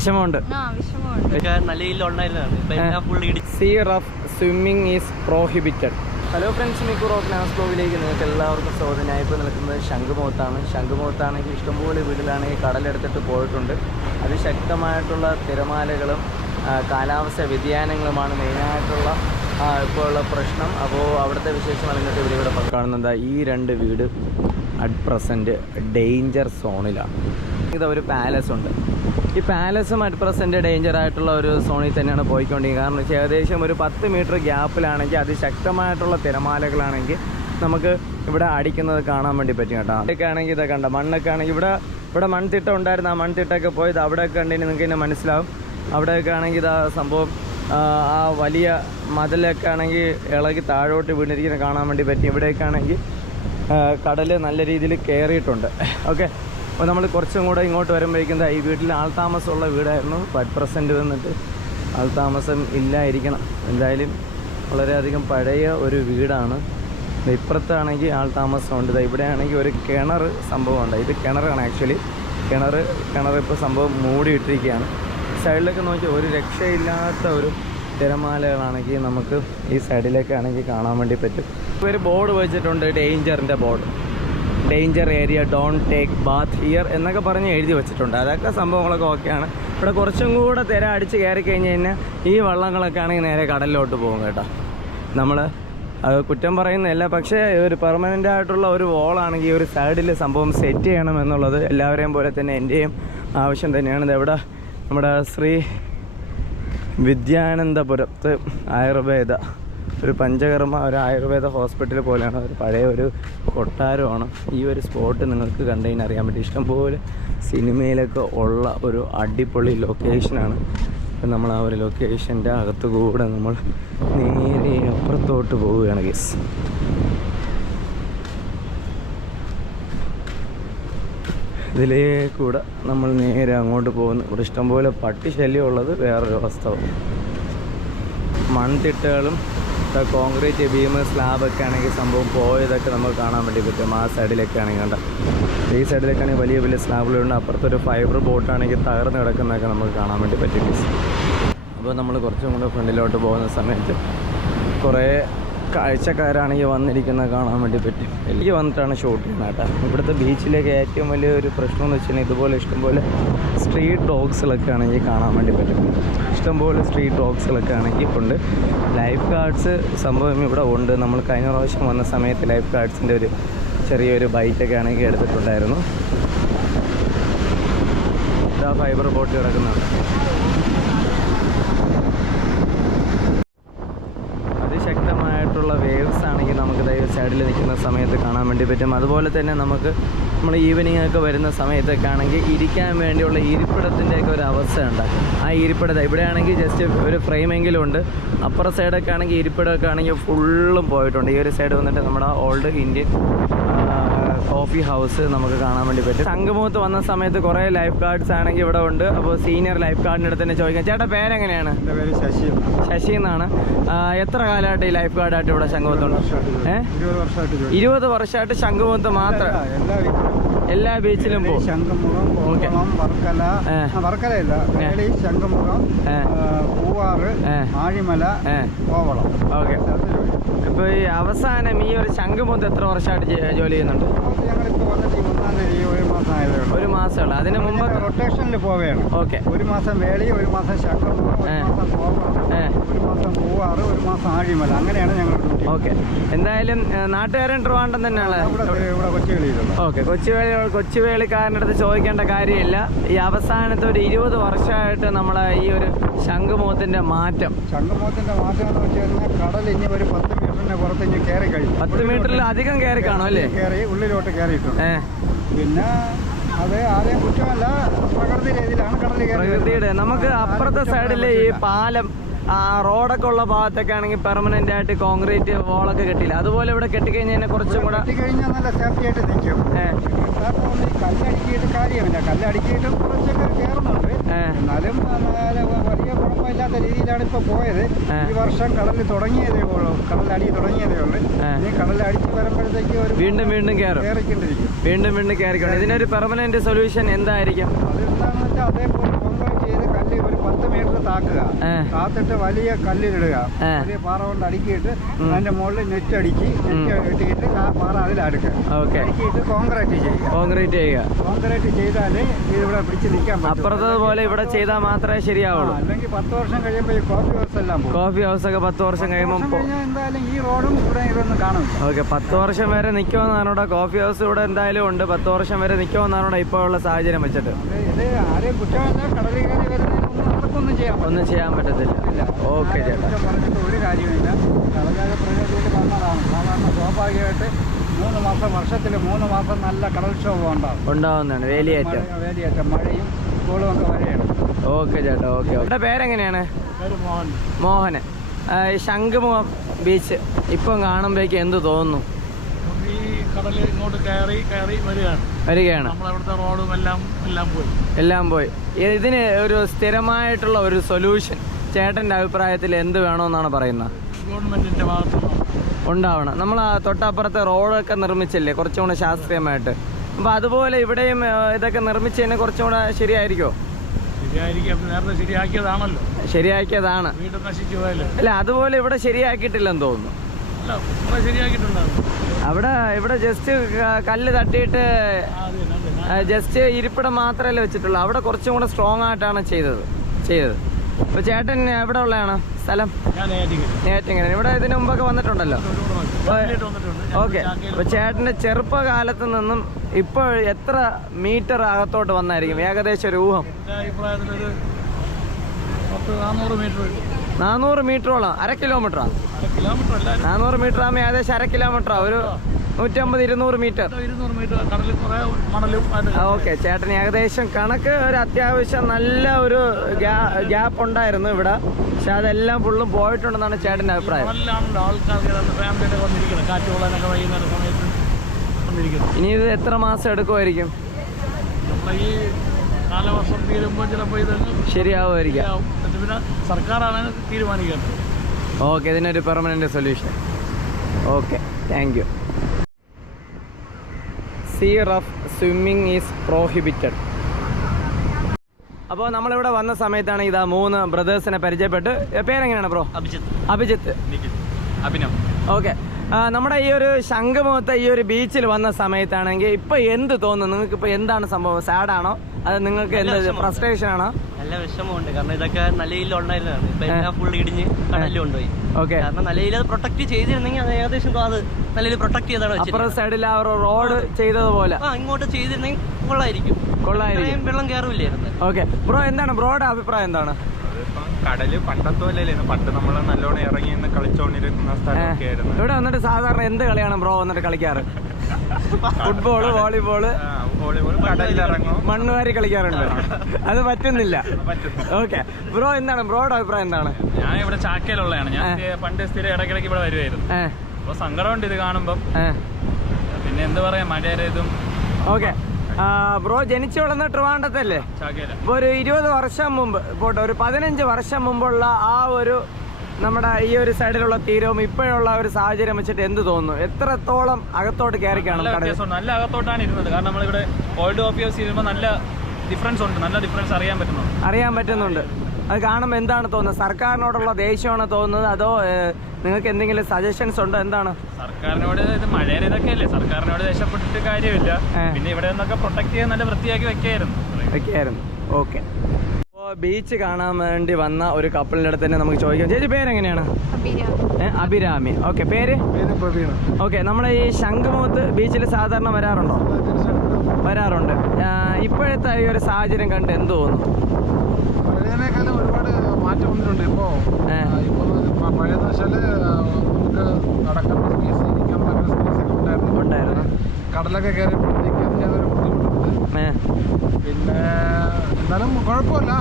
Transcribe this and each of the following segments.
വിഷമമുണ്ട്. ആ വിഷമമുണ്ട്. നല്ല രീതിയിൽ ഉണ്ടായിരുന്നതാണ് ഫുൾ ഇടിച്ച് sea rough swimming is prohibited hello friends Miku rock ബ്ലോഗിലേക്ക് നിങ്ങൾക്ക് എല്ലാവർക്കും സ്വാഗതം. ഞാൻ ഇപ്പോൾ നിൽക്കുന്നത് ശംഖുമുഖത്താണ്. ശംഖുമുഖത്താണെങ്കിൽ ഇഷ്ടംപോലെ വീട്ടിലാണെങ്കിൽ കടലെടുത്തിട്ട് പോയിട്ടുണ്ട്. അതിശക്തമായിട്ടുള്ള തിരമാലകളും കാലാവസ്ഥ വ്യതിയാനങ്ങളുമാണ് മെയിനായിട്ടുള്ള ഇപ്പോൾ ഉള്ള പ്രശ്നം. അപ്പോൾ അവിടുത്തെ വിശേഷമാണ് ഇന്നത്തെ ഇവിടെ ഇവിടെ കാണുന്നത് ഈ രണ്ട് വീട് അറ്റ് പ്രസന്റ് ഡേഞ്ചർ സോണിലാണ് ഇതൊരു ഒരു പാലസ് ഉണ്ട്. ഈ പാലസും അറ്റ് പ്രസന്റ് ഡേഞ്ചർ ആയിട്ടുള്ള ഒരു സോണിൽ തന്നെയാണ് പോയിക്കൊണ്ടിരിക്കുന്നത്. കാരണം വെച്ചാൽ ഏകദേശം ഒരു പത്ത് മീറ്റർ ഗ്യാപ്പിലാണെങ്കിൽ അതിശക്തമായിട്ടുള്ള തിരമാലകളാണെങ്കിൽ നമുക്ക് ഇവിടെ അടിക്കുന്നത് കാണാൻ വേണ്ടി പറ്റും കേട്ടോ. അതൊക്കെ ആണെങ്കിൽ ഇതൊക്കെ ഉണ്ട് മണ്ണൊക്കെ ആണെങ്കിൽ ഇവിടെ ഇവിടെ മൺതിട്ട ഉണ്ടായിരുന്നു. ആ മൺതിട്ടൊക്കെ പോയത് അവിടെയൊക്കെ ഉണ്ടെങ്കിൽ നിങ്ങൾക്ക് തന്നെ മനസ്സിലാവും. അവിടെയൊക്കെ ആണെങ്കിൽ ഇതാ സംഭവം ആ, വലിയ മതിലൊക്കെ ആണെങ്കിൽ ഇളകി താഴോട്ട് വീണിരിക്കുന്നത് കാണാൻ വേണ്ടി പറ്റും. ഇവിടെയൊക്കെ ആണെങ്കിൽ കടൽ നല്ല രീതിയിൽ കയറിയിട്ടുണ്ട് ഓക്കെ. അപ്പോൾ നമ്മൾ കുറച്ചും കൂടെ ഇങ്ങോട്ട് വരുമ്പോഴേക്കും ഈ വീട്ടിൽ ആൾതാമസമുള്ള വീടായിരുന്നു. അറ്റ് പ്രസന്റ് വന്നിട്ട് ആൾതാമസം ഇല്ലായിരിക്കണം. എന്തായാലും വളരെയധികം പഴയ ഒരു വീടാണ്. ഇപ്പുറത്താണെങ്കിൽ ആൾതാമസമുണ്ട് ദാ ഇവിടെയാണെങ്കിൽ ഒരു കിണർ സംഭവമുണ്ട് ഇത് കിണറാണ് ആക്ച്വലി. കിണർ കിണർ ഇപ്പോൾ സംഭവം മൂടിയിട്ടിരിക്കുകയാണ്. സൈഡിലൊക്കെ നോക്കിയാൽ ഒരു രക്ഷയില്ലാത്ത ഒരു തിരമാലകളാണെങ്കിൽ നമുക്ക് ഈ സൈഡിലേക്കാണെങ്കിൽ കാണാൻ വേണ്ടി പറ്റും. ഒരു ബോർഡ് വെച്ചിട്ടുണ്ട് ഡേഞ്ചറിന്റെ board. Danger area don't take bath here എന്നൊക്കെ പറഞ്ഞ് എഴുതി വെച്ചിട്ടുണ്ട്. അതൊക്കെ സംഭവങ്ങളൊക്കെ ഓക്കെയാണ്. ഇവിടെ കുറച്ചും കൂടെ തിര അടിച്ച് കയറി കഴിഞ്ഞ് കഴിഞ്ഞാൽ ഈ വള്ളങ്ങളൊക്കെ ആണെങ്കിൽ നേരെ കടലിലോട്ട് പോകും കേട്ടോ. നമ്മൾ അത് കുറ്റം പറയുന്നില്ല പക്ഷേ ഒരു പെർമനന്റ് ആയിട്ടുള്ള ഒരു വോളാണെങ്കിൽ ഒരു സൈഡിൽ സംഭവം സെറ്റ് ചെയ്യണം എന്നുള്ളത് എല്ലാവരെയും പോലെ തന്നെ എന്റെയും ആവശ്യം തന്നെയാണ്. ഇതെവിടെ നമ്മുടെ ശ്രീ വിദ്യാനന്തപുരത്ത് ആയുർവേദ ഒരു പഞ്ചകർമ്മ ഒരു ആയുർവേദ ഹോസ്പിറ്റൽ പോലെയാണ്. ഒരു പഴയ ഒരു കൊട്ടാരമാണ്. ഈ ഒരു സ്പോട്ട് നിങ്ങൾക്ക് കണ്ടതിന് അറിയാൻ പറ്റും. ഇഷ്ടംപോലെ സിനിമയിലൊക്കെ ഉള്ള ഒരു അടിപൊളി ലൊക്കേഷനാണ് ഇപ്പം നമ്മൾ ആ ഒരു ലൊക്കേഷന്റെ അകത്ത് കൂടെ നമ്മൾ നേരെ അപ്പുറത്തോട്ട് പോവുകയാണ് ഗസ് ഇതിലേ കൂടെ നമ്മൾ നേരെ അങ്ങോട്ട് പോകുന്നു. ഇവിടെ ഇഷ്ടംപോലെ പട്ടി ശല്യം ഉള്ളത് വേറൊരു വാസ്തവം മൺതിട്ടകളും കോൺക്രീറ്റ് ബീം സ്ലാബൊക്കെ ആണെങ്കിൽ സംഭവം പോയതൊക്കെ നമുക്ക് കാണാൻ വേണ്ടി പറ്റും. ആ സൈഡിലൊക്കെ ആണെങ്കിൽ കണ്ട? ഈ സൈഡിലൊക്കെ ആണെങ്കിൽ വലിയ വലിയ സ്ലാബുകളുണ്ട് അപ്പുറത്തൊരു ഫൈബർ ബോട്ടാണെങ്കിൽ തകർന്ന് കിടക്കുന്നതൊക്കെ നമുക്ക് കാണാൻ വേണ്ടി പറ്റും അപ്പോൾ നമ്മൾ കുറച്ചും കൂടെ ഫ്രണ്ടിലോട്ട് പോകുന്ന സമയത്ത് കുറേ കാഴ്ചക്കാരാണെങ്കിൽ വന്നിരിക്കുന്നത് കാണാൻ വേണ്ടി പറ്റും. എനിക്ക് വന്നിട്ടാണ് ഷൂട്ട് ചെയ്യുന്നത് കേട്ടോ. ഇവിടുത്തെ ബീച്ചിലേക്ക് ഏറ്റവും വലിയ ഒരു പ്രശ്നം എന്ന് വെച്ചാൽ ഇതുപോലെ ഇഷ്ടംപോലെ സ്ട്രീറ്റ് ഡോഗ്സുകളൊക്കെ ആണെങ്കിൽ കാണാൻ വേണ്ടി പറ്റും. ഇഷ്ടംപോലെ സ്ട്രീറ്റ് ഡോഗ്സുകളൊക്കെ ആണെങ്കിൽ ഉണ്ട് ലൈഫ് ഗാർഡ്സ് സംഭവം ഇവിടെ ഉണ്ട്. നമ്മൾ കഴിഞ്ഞ പ്രാവശ്യം വന്ന സമയത്ത് ലൈഫ് ഗാർഡ്സിന്റെ ഒരു ചെറിയൊരു ബൈക്കൊക്കെ ആണെങ്കിൽ എടുത്തിട്ടുണ്ടായിരുന്നു. ഇതാ ഫൈബർ ബോട്ട് കിടക്കുന്നതാണ് അതിശക്തമായിട്ടുള്ള വേവ്സ് ആണെങ്കിൽ നമുക്ക് ദൈവ സൈഡിൽ നിൽക്കുന്ന സമയത്ത് കാണാൻ വേണ്ടി പറ്റും. അതുപോലെ തന്നെ നമുക്ക് നമ്മൾ ഈവനിങ് ഒക്കെ വരുന്ന സമയത്തൊക്കെ ആണെങ്കിൽ ഇരിക്കാൻ വേണ്ടിയുള്ള ഇരിപ്പിടത്തിന്റെയൊക്കെ ഒരു അവസ്ഥയുണ്ട് ആ ഇരിപ്പിടത്തെ ഇവിടെയാണെങ്കിൽ ജസ്റ്റ് ഒരു ഫ്രെയിമെങ്കിലും ഉണ്ട്. അപ്പുറ സൈഡൊക്കെ ആണെങ്കിൽ ഇരിപ്പിടമൊക്കെ ആണെങ്കിൽ ഫുള്ളും പോയിട്ടുണ്ട്. ഈ ഒരു സൈഡ് വന്നിട്ട് നമ്മുടെ ഓൾഡ് ഇന്ത്യൻ കോഫി ഹൗസ് നമുക്ക് കാണാൻ വേണ്ടി പറ്റും. സംഗമുഖത്ത് വന്ന സമയത്ത് കുറേ ലൈഫ് ഗാർഡ്സ് ആണെങ്കിൽ ഇവിടെ ഉണ്ട്. അപ്പോൾ സീനിയർ ലൈഫ് ഗാർഡിന്റെ അടുത്ത് തന്നെ ചോദിക്കാം. ചേട്ടാ പേരെങ്ങനെയാണ്? എന്റെ പേര് ശശി ശശി എന്നാണ്. എത്ര കാലമായിട്ട് ഈ ലൈഫ് ഗാർഡായിട്ട് ഇവിടെ ശംഖുമുഖത്തുണ്ട്? ഇരുപത് വർഷമായിട്ട് ശംഖുമുഖത്ത് മാത്രം? എല്ലാ ബീച്ചിലും പോകും ശംഖുമുഖം വർക്കല. വർക്കലയില്ല. ശംഖുമുഖം ആഴിമല. കോവളം. ഓക്കെ. ഇപ്പൊ ഈ അവസാനം ഈ ഒരു ശംഖുമുത്ത് എത്ര വർഷമായിട്ട് ജോലി ചെയ്യുന്നുണ്ട്? ഒരു മാസം ഉള്ളൂ. അതിന് മുമ്പ് റൊട്ടേഷനിൽ പോവുകയാണ് ഓക്കെ. ഒരു മാസം വേളി ഒരു മാസം ശംഖുമുഖം ഒരു മാസം പൂവാറ് ഒരു മാസം ആഴിമല. അങ്ങനെയാണ് ഞങ്ങൾ ഓക്കെ. എന്തായാലും നാട്ടുകാരൻ ട്രിവാണ്ടം തന്നെയാണ് ഓക്കെ. കൊച്ചുവേളി കൊച്ചുവേളിക്കാരന്റെ അടുത്ത് ചോദിക്കേണ്ട കാര്യമില്ല. ഈ അവസാനത്തെ ഒരു ഇരുപത് വർഷമായിട്ട് നമ്മളെ ഈ ഒരു ശംഖുമുഖത്തിന്റെ മാറ്റം. ചണ്ടമോത്തിന്റെ മാറ്റം എന്ന് വെച്ച് കഴിഞ്ഞാൽ കടൽ ഇനി ഒരു പത്ത് മീറ്ററിന്റെ പുറത്ത് ഇനി കയറി കഴിഞ്ഞു. പത്ത് മീറ്ററിൽ അധികം കയറി കാണോ അല്ലേ? കയറി ഉള്ളിലോട്ട് കയറിയിട്ടുണ്ട്. പിന്നെ അത് ആരെയും കുറ്റമല്ല പ്രകൃതി രീതിയിലാണ് കടൽ പ്രകൃതിയുടെ നമുക്ക് അപ്പുറത്തെ സൈഡിലെ ഈ പാലം ആ റോഡൊക്കെ ഉള്ള ഭാഗത്തൊക്കെ ആണെങ്കിൽ പെർമനന്റ് ആയിട്ട് കോൺക്രീറ്റ് വോളൊക്കെ കെട്ടില്ല അതുപോലെ ഇവിടെ കെട്ടിക്കഴിഞ്ഞാൽ കുറച്ചും കൂടെ കഴിഞ്ഞാൽ നല്ല സേഫ്റ്റി ആയിട്ട് നിൽക്കും. കല്ലടിക്കിയിട്ട് കാര്യമില്ല. കല്ലടിക്കിയിട്ടും കുറച്ചൊക്കെ കയറുന്നുണ്ട്. ഏ. എന്നാലും വലിയ കുഴപ്പമില്ലാത്ത രീതിയിലാണ് ഇപ്പോൾ പോയത്. ഈ വർഷം കടലിൽ തുടങ്ങിയതേ ഉള്ളൂ. കടലടി തുടങ്ങിയതേ ഉള്ളൂ. ഇനി കടലടിച്ച് വരുമ്പോഴത്തേക്ക് ഒരു വീണ്ടും വീണ്ടും കയറും. കയറിക്കൊണ്ടിരിക്കും. വീണ്ടും വീണ്ടും കയറിക്കൊണ്ട് ഇതിനൊരു പെർമനന്റ് സൊല്യൂഷൻ എന്തായിരിക്കും? അതെന്താണെന്ന് വെച്ചാൽ അതേപോലെ താക്കുക. ഏ. താത്തിട്ട് വലിയ കല്ലിലിടുക. വലിയ പാറ കൊണ്ട് അടുക്കിയിട്ട് അതിന്റെ മുകളിൽ നെറ്റ് അടുക്കി നെറ്റ് കെട്ടിയിട്ട് ആ പാറ അതിൽ അടുക്കുക അടുക്കിയിട്ട് കോൺക്രീറ്റ് ചെയ്യുക. കോൺക്രീറ്റ് ചെയ്യുക. കോൺക്രീറ്റ് ചെയ്താലേ ഇവിടെ പിടിച്ച് നിൽക്കാൻ അപ്പുറത്തതുപോലെ ഇവിടെ ചെയ്താൽ മാത്രമേ ശരിയാവുള്ളൂ. അല്ലെങ്കിൽ പത്ത് വർഷം കഴിയുമ്പോൾ ഈ കോഫി ഹൗസ് എല്ലാം കോഫി ഹൗസ് ഒക്കെ പത്ത് വർഷം കഴിയുമ്പോൾ എന്തായാലും ഈ റോഡും ഇവിടെ ഇതൊന്നും കാണും ഓക്കെ പത്ത് വർഷം വരെ നിൽക്കുമെന്നാണ് ഇവിടെ കോഫി ഹൗസ് ഇവിടെ എന്തായാലും ഉണ്ട്. പത്ത് വർഷം വരെ നിൽക്കുമെന്നാണ് ഇവിടെ ഇപ്പോൾ ഉള്ള സാഹചര്യം വെച്ചിട്ട്. ഇത് ആരെയും കുറ്റമല്ല. കടലിൽ കയറി വരുന്നതിനൊന്നും അവർക്കൊന്നും ചെയ്യാൻ ഒന്നും ചെയ്യാൻ പറ്റത്തില്ല. ഓക്കെ ചേട്ടാ. പറഞ്ഞിട്ട് ഒരു കാര്യമില്ല കടലായ പ്രകൃതിയിൽ വന്നതാണ്. സാധാരണ സ്വാഭാവികമായിട്ട് മൂന്ന് മാസം വർഷത്തിൽ മൂന്ന് മാസം നല്ല കടൽക്ഷോഭം ഉണ്ടാകും ഉണ്ടാവുന്നതാണ് വേലിയേറ്റം. വേലിയേറ്റം മഴയും സ്കൂളും ഒക്കെ വരെയാണ്. ഓക്കെ ചേട്ടാ ഓക്കെ ഇവിടെ പേരെങ്ങനെയാണ്? മോഹന് മോഹൻ. ഈ ശംഖുമുഖം ബീച്ച് ഇപ്പം കാണുമ്പോഴേക്ക് എന്ത് തോന്നുന്നു? ഈ ഇങ്ങോട്ട് കയറി കയറി വരികയാണ്. വരികയാണ്. നമ്മളവിടുത്തെ റോഡും എല്ലാം എല്ലാം പോയി. എല്ലാം പോയി. ഇതിന് ഒരു സ്ഥിരമായിട്ടുള്ള ഒരു സൊല്യൂഷൻ ചേട്ടന്റെ അഭിപ്രായത്തിൽ എന്ത് വേണമെന്നാണ് പറയുന്നത്? ഗവൺമെന്റിന്റെ ഭാഗത്തു നിന്ന് ഉണ്ടാവണം. നമ്മൾ ആ തൊട്ടപ്പുറത്തെ റോഡൊക്കെ നിർമ്മിച്ചില്ലേ കുറച്ചും കൂടെ ശാസ്ത്രീയമായിട്ട്? അപ്പോൾ അതുപോലെ ഇവിടെയും ഇതൊക്കെ നിർമ്മിച്ചതിന് കുറച്ചും കൂടെ ശരിയായിരിക്കുമോ നേരത്തെ ശരിയാക്കിയതാണല്ലോ. ശരിയാക്കിയതാണ്. വീട് നശിച്ചു പോയല്ലോ? അല്ല അതുപോലെ ഇവിടെ ശരിയാക്കിയിട്ടില്ലെന്ന് തോന്നുന്നു. അവിടെ ഇവിടെ ജസ്റ്റ് കല്ല് തട്ടിയിട്ട്. ജസ്റ്റ് ഇരിപ്പിടം മാത്രമല്ലേ വെച്ചിട്ടുള്ളൂ. അവിടെ കുറച്ചും കൂടെ സ്ട്രോങ് ആയിട്ടാണ് ചെയ്തത് ചെയ്തത്. അപ്പൊ ചേട്ടൻ എവിടെ ഉള്ളതാണ് സ്ഥലം? നേറ്റിങ്ങനെ ഇവിടെ ഇതിനു മുമ്പൊക്കെ വന്നിട്ടുണ്ടല്ലോ. ഓക്കെ. അപ്പൊ ചേട്ടന്റെ ചെറുപ്പകാലത്ത് നിന്നും ഇപ്പോൾ എത്ര മീറ്റർ അകത്തോട്ട് വന്നായിരിക്കും? ഏകദേശം ഒരു ഊഹം. നാനൂറ് മീറ്ററോളം അര കിലോമീറ്ററാണ് നാനൂറ് മീറ്റർ ആകുമ്പോൾ ഏകദേശം അര കിലോമീറ്റർ ഒരു നൂറ്റമ്പത് ഇരുന്നൂറ് മീറ്റർ ഓക്കെ. ചേട്ടൻ ഏകദേശം കണക്ക് ഒരു അത്യാവശ്യം നല്ല ഒരു ഗ്യാപ്പ് ഉണ്ടായിരുന്നു ഇവിടെ. പക്ഷെ അതെല്ലാം ഫുള്ളും പോയിട്ടുണ്ടെന്നാണ് ചേട്ടന്റെ അഭിപ്രായം. ഇനി ഇത് എത്ര മാസം എടുക്കുമായിരിക്കും? ശരിയാവുമായിരിക്കും. സർക്കാരാണ് തീരുമാനിക്കേണ്ടത്. ഓക്കെ ഇതിനൊരു permanent solution okay thank you sea rough swimming is prohibited അപ്പോൾ നമ്മളിവിടെ വന്ന സമയത്താണ് ഇതാ മൂന്ന് ബ്രദേഴ്സിനെ പരിചയപ്പെട്ട് പേരെങ്ങനെയാണ് ബ്രോ അഭിജിത്ത്. അഭിജിത്ത്. അഭിനവ്. ഓക്കെ നമ്മുടെ ഈ ഒരു ശംഖുമുഖത്തെ ഈ ഒരു ബീച്ചിൽ വന്ന സമയത്താണെങ്കിൽ ഇപ്പം എന്ത് തോന്നുന്നു? നിങ്ങൾക്ക് ഇപ്പോൾ എന്താണ് സംഭവം? സാഡാണോ അത് നിങ്ങൾക്ക് എന്ത് ഫ്രസ്ട്രേഷൻ ആണോ? നല്ല വിഷമമുണ്ട്. കാരണം ഇതൊക്കെ നല്ല രീതിയിൽ ഉണ്ടായിരുന്നതാണ്. ഇപ്പൊ എല്ലാം ഫുൾ ഇടിഞ്ഞ് കടലിൽ കൊണ്ടുപോയി. ഓക്കെ. കാരണം നല്ല രീതിയിൽ അത് പ്രൊട്ടക്ട് ചെയ്തിരുന്നെങ്കിൽ അത് ഏകദേശം അത് നല്ല രീതിയിൽ പ്രൊട്ടക്ട് ചെയ്താണ് അപ്പുറ സൈഡിൽ ആ റോഡ് ചെയ്തതുപോലെ. ആ ഇങ്ങോട്ട് ചെയ്തിരുന്നെങ്കിൽ കൊള്ളായിരിക്കും. കൊള്ളായിരിക്കും. വെള്ളം കയറില്ലായിരുന്നു. ഓക്കെ. ബ്രോ എന്താണ് ബ്രോയുടെ അഭിപ്രായം എന്താണ്? കടൽ പണ്ടത്തെ പണ്ട് നമ്മൾ നല്ലോണം ഇറങ്ങി കളിച്ചോണ്ടിരുന്ന സ്ഥലമൊക്കെ ആയിരുന്നു ഇവിടെ വന്നിട്ട് സാധാരണ എന്ത് കളിയാണ് ബ്രോ വന്നിട്ട് കളിക്കാറ്? Football volleyball. കടലിലിറങ്ങും. മണ്ണുവാരി കളിക്കാറുണ്ട്. അത് പറ്റുന്നില്ല. പറ്റുന്നു. ഓക്കെ. ബ്രോ എന്താണ്? ബ്രോയുടെ അഭിപ്രായം എന്താണ്? ഞാൻ ഇവിടെ ചാക്കയിലുള്ളതാണ് ഞാൻ പണ്ട് സ്ഥിരം ഇടയ്ക്കിടയ്ക്ക് ഇവിടെ വരുമായിരുന്നു അപ്പൊ സങ്കടമുണ്ട് ഇത് കാണുമ്പം. പിന്നെ എന്ത് പറയാ? മഴയുടെ ഇതും. ഓക്കെ. ബ്രോ ജനിച്ചു വളർന്ന ട്രിവാണ്ടത്തല്ലേ ഇപ്പൊ ഒരു ഇരുപത് വർഷം മുമ്പ് പോട്ടെ ഒരു പതിനഞ്ച് വർഷം മുമ്പുള്ള ആ ഒരു നമ്മുടെ ഈ ഒരു സൈഡിലുള്ള തീരവും ഇപ്പോഴുള്ള ഒരു സാഹചര്യം വെച്ചിട്ട് എന്ത് തോന്നുന്നു? എത്രത്തോളം അകത്തോട്ട് കയറി കാണും നല്ല അകത്തോട്ടാണ് ഇരുന്നത്. കാരണം നമ്മളിവിടെ ഓൾഡ് കോപ്പി ഹൗസ് ചെയ്യുമ്പോൾ നല്ല ഡിഫറൻസ് ഉണ്ട്. നല്ല ഡിഫറൻസ് അറിയാൻ പറ്റുന്നുണ്ട്. അറിയാൻ പറ്റുന്നുണ്ട്. അത് കാണുമ്പോൾ എന്താണ് തോന്നുന്നത്? സർക്കാരിനോടുള്ള ദേഷ്യമാണോ തോന്നുന്നത്? അതോ നിങ്ങൾക്ക് എന്തെങ്കിലും സജഷൻസ് ഉണ്ടോ? എന്താണ്? സർക്കാരിനോട് ഇത് മഴയുടെ ഇതൊക്കെ അല്ലേ? സർക്കാരിനോട് ദേഷ്യപ്പെട്ടിട്ട് കാര്യമില്ല. പിന്നെ ഇവിടെ നിന്നൊക്കെ പ്രൊട്ടക്ട് ചെയ്യാൻ നല്ല വൃത്തിയാക്കി വെക്കായിരുന്നു. വെക്കായിരുന്നു. ഓക്കെ. ബീച്ച് കാണാൻ വേണ്ടി വന്ന ഒരു കപ്പിളിന്റെ അടുത്ത് തന്നെ നമുക്ക് ചോദിക്കാം. ചേച്ചി പേരെങ്ങനെയാണ്? അഭിരാമി. ഓക്കെ പേര്? ഓക്കെ നമ്മുടെ ഈ ശംഖുമുഖത്ത് ബീച്ചിൽ സാധാരണ വരാറുണ്ടോ? വരാറുണ്ട്. ഇപ്പോഴത്തെ ഈ ഒരു സാഹചര്യം കണ്ട് എന്ത് തോന്നുന്നു? ഒരുപാട് മാറ്റം വന്നിട്ടുണ്ട് പഴയതെന്ന് നമുക്ക് നടക്കുന്ന സ്പേസ് ഒക്കെ ഉണ്ടായിരുന്നു. ഉണ്ടായിരുന്നു. കടലൊക്കെ കയറിയപ്പോഴത്തേക്ക് അതിന്റെ ഒരു ബുദ്ധിമുട്ടുണ്ട്. പിന്നെ എന്നാലും കുഴപ്പമില്ല.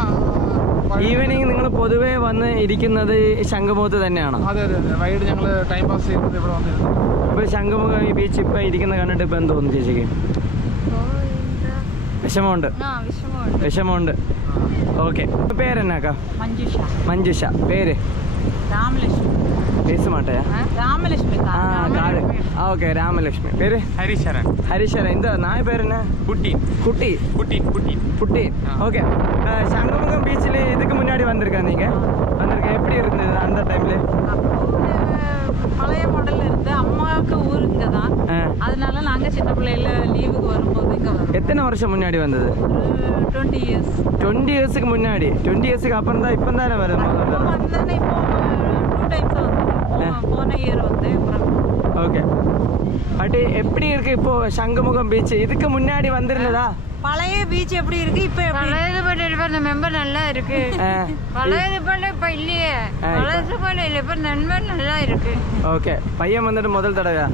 ഈവനിങ് നിങ്ങൾ പൊതുവേ വന്ന് ഇരിക്കുന്നത് ശംഖുമുഖത്ത് തന്നെയാണ്? അതെ അതെ അതെ. വൈകിട്ട് ഞങ്ങൾ ടൈം പാസ് ചെയ്യുന്നത് ഇവിടെ വന്നിരുന്നു. ഇപ്പൊ ശംഖുമുഖം ഈ ബീച്ച് ഇപ്പൊ ഇരിക്കുന്ന കണ്ടിട്ട് ഇപ്പൊ എന്ത് തോന്നുന്നു ചേച്ചിക്ക്? വിഷമമുണ്ട്. വിഷമമുണ്ട്. ഓക്കെ പേരെന്നാക്ക? മഞ്ജുഷ. മഞ്ജുഷ. പേര്? ராமலட்சுமி. பேச மாட்டேன் ராமலட்சுமி காடு. ஓகே ராமலட்சுமி. பேரு? ஹரிஷரன் ஹரிஷரன் இந்த நாய் பேர் என்ன? குட்டி. குட்டி. குட்டி குட்டி. குட்டி. ஓகே. சங்கமுகம் பீச்சில் இதுக்கு முன்னாடி வந்திருக்கேன் நீங்கள் வந்திருக்கேன் எப்படி இருந்தது அந்த டைமில் பழைய மாடல் ஊர் இங்கே தான் அதனால நாங்கள் சின்ன பிள்ளையில லீவுக்கு வரும்போது இங்கே வரோம். எத்தனை வருஷம் முன்னாடி வந்தது? டுவெண்ட்டி இயர்ஸ் டுவெண்ட்டி இயர்ஸுக்கு முன்னாடி. டுவெண்ட்டி இயர்ஸுக்கு அப்புறம் தான் இப்போ தானே வருது வந்தேன்னு இப்போ டூ டைம்ஸ் வந்து போன இயர் வந்து ஓகே. பாட்டி எப்படி இருக்கு இப்போ சங்குமுகம் பீச் இதுக்கு முன்னாடி வந்திருந்ததா? பழைய பீச் எப்படி இருக்கு? இப்போ பழையது போல இப்ப இந்த மெம்பர் நல்லா இருக்கு. பழையது போல இப்ப இல்லையே. பழசு போல இல்ல இப்ப நண்பர் நல்லா இருக்கு. ஓகே பையன் வந்துட்டு முதல் தடவையா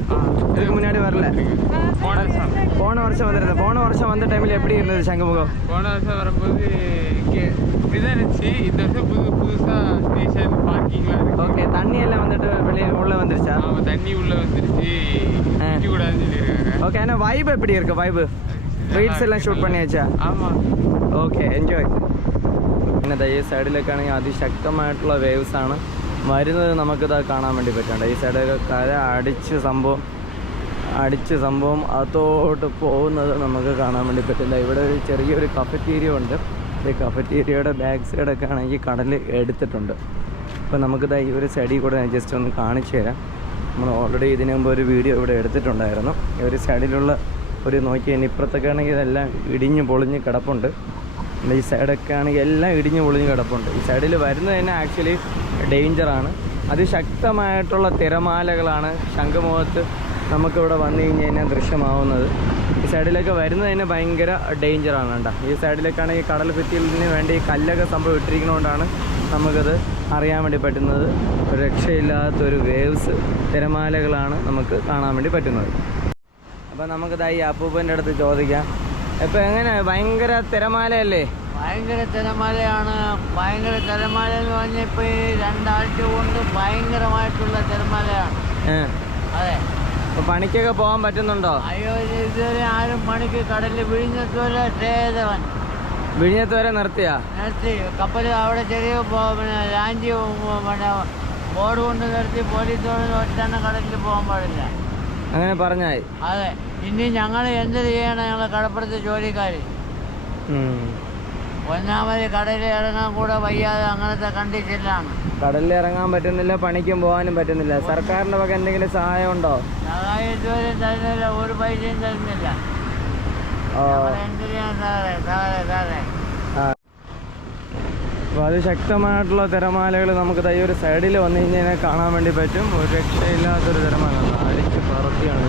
இதுக்கு முன்னாடி வரல. போன வருஷம். வந்திருந்தேன் போன வருஷம் வந்த டைம்ல எப்படி இருந்தது சங்குமுகம்? போன வருஷம் வரும்போது இப்படிதான் இருந்துச்சு. இந்த வருஷம் புது புதுசாக ஸ்டேஷன் பார்க்கிங்லாம் இருக்கு. ஓகே தண்ணி எல்லாம் வந்துட்டு வெளியே உள்ள வந்துருச்சா? ஆமா, தண்ணி உள்ள வந்துருச்சு. கூடாதுன்னு சொல்லியிருக்காங்க. ஓகே ஆனால் வைப் எப்படி இருக்கு? வைப் റീൽസ് എല്ലാം ഷൂട്ട് പണിയാച്ചാ ഓക്കെ എൻജോയ് പിന്നെ ഈ സൈഡിലേക്കാണെങ്കിൽ അതിശക്തമായിട്ടുള്ള വേവ്സ് ആണ്. വരുന്നത് നമുക്കിത് കാണാൻ വേണ്ടി പറ്റണ്ട ഈ സൈഡിലൊക്കെ കര അടിച്ച് സംഭവം അടിച്ച് സംഭവം അതോട്ട് പോകുന്നത് നമുക്ക് കാണാൻ വേണ്ടി പറ്റില്ല ഇവിടെ ഒരു ചെറിയൊരു കഫറ്റീരിയ ഉണ്ട്. ഈ കഫറ്റീരിയയുടെ ബാക്ക് സൈഡൊക്കെ ആണെങ്കിൽ കടൽ എടുത്തിട്ടുണ്ട്. അപ്പോൾ നമുക്കിത് ഈ ഒരു സൈഡിൽ കൂടെ ജസ്റ്റ് ഒന്ന് കാണിച്ചു തരാം നമ്മൾ ഓൾറെഡി ഇതിനു മുമ്പ് ഒരു വീഡിയോ ഇവിടെ എടുത്തിട്ടുണ്ടായിരുന്നു. ഈ ഒരു സൈഡിലുള്ള ഒരു നോക്കി കഴിഞ്ഞാൽ ഇപ്പുറത്തൊക്കെ ആണെങ്കിൽ ഇതെല്ലാം ഇടിഞ്ഞ് പൊളിഞ്ഞ് കിടപ്പുണ്ട്. ഈ സൈഡൊക്കെ ആണെങ്കിൽ എല്ലാം ഇടിഞ്ഞ് പൊളിഞ്ഞ് കിടപ്പുണ്ട്. ഈ സൈഡിൽ വരുന്നത് തന്നെ ആക്ച്വലി ഡേഞ്ചറാണ് അതിശക്തമായിട്ടുള്ള തിരമാലകളാണ് ശംഖുമുഖത്ത് നമുക്കിവിടെ വന്നു കഴിഞ്ഞ് കഴിഞ്ഞാൽ ദൃശ്യമാവുന്നത്. ഈ സൈഡിലൊക്കെ വരുന്നത് തന്നെ ഭയങ്കര ഡേഞ്ചറാണ് കേട്ടോ. ഈ സൈഡിലേക്കാണെങ്കിൽ കടൽ ഭിത്തിയിലിന് വേണ്ടി കല്ലൊക്കെ സംഭവം ഇട്ടിരിക്കുന്നതുകൊണ്ടാണ് നമുക്കത് അറിയാൻ വേണ്ടി പറ്റുന്നത്. രക്ഷയില്ലാത്തൊരു വേവ്സ് തിരമാലകളാണ് നമുക്ക് കാണാൻ വേണ്ടി പറ്റുന്നത്. അപ്പോൾ നമുക്കിതാ ഈ അപ്പൂപ്പന്റെ അടുത്ത് ചോദിക്കാം. ഇപ്പം എങ്ങനെ? ഭയങ്കര തിരമാലയല്ലേ? ഭയങ്കര തിരമാലയാണ്. ഭയങ്കര തിരമാല എന്ന് പറഞ്ഞാൽ ഇപ്പൊ ഈ രണ്ടാഴ്ച കൊണ്ട് ഭയങ്കരമായിട്ടുള്ള തിരമാലയാണ്. അതെ. പണിക്കൊക്കെ പോകാൻ പറ്റുന്നുണ്ടോ? അയ്യോ ഇത് ഇതുവരെ ആരും പണിക്ക് കടലിൽ വിഴിഞ്ഞത്തുവരെ ചെയ്തവൻ വിഴിഞ്ഞത്ത് വരെ നിർത്തിയാ? നിർത്തി. കപ്പൽ അവിടെ ചെറിയ പിന്നെ ലാഞ്ചി പിന്നെ ബോർഡ് കൊണ്ട് നിർത്തി പോലീസോട് ഒറ്റ കടലിൽ പോകാൻ പാടില്ല. അങ്ങനെ പറഞ്ഞായി. അതെ. ഇനി ഞങ്ങൾ എന്ത് ചെയ്യണം? ഞങ്ങൾ കടപ്പുറത്ത് ജോലിക്കാർ. ഒന്നാമത് കടലിൽ ഇറങ്ങാൻ കൂടെ വയ്യാതെ അങ്ങനത്തെ കണ്ടീഷനിലാണ്. കടലിൽ ഇറങ്ങാൻ പറ്റുന്നില്ല പണിക്കും പോകാനും പറ്റുന്നില്ല. സർക്കാരിന്റെ വക എന്തെങ്കിലും സഹായം ഉണ്ടോ? സഹായം ഇതുവരെ തരുന്നില്ല ഒരു പൈസയും തരുന്നില്ല. എന്ത് ചെയ്യാൻ സാറേ സാറേ സാറേ. അപ്പോൾ അതിശക്തമായിട്ടുള്ള തിരമാലകൾ നമുക്ക് ഈ ഒരു സൈഡിൽ വന്നു കഴിഞ്ഞാൽ കാണാൻ വേണ്ടി പറ്റും ഒരു രക്ഷയില്ലാത്തൊരു തിരമാല അടിച്ച് പറത്തിയാണ്.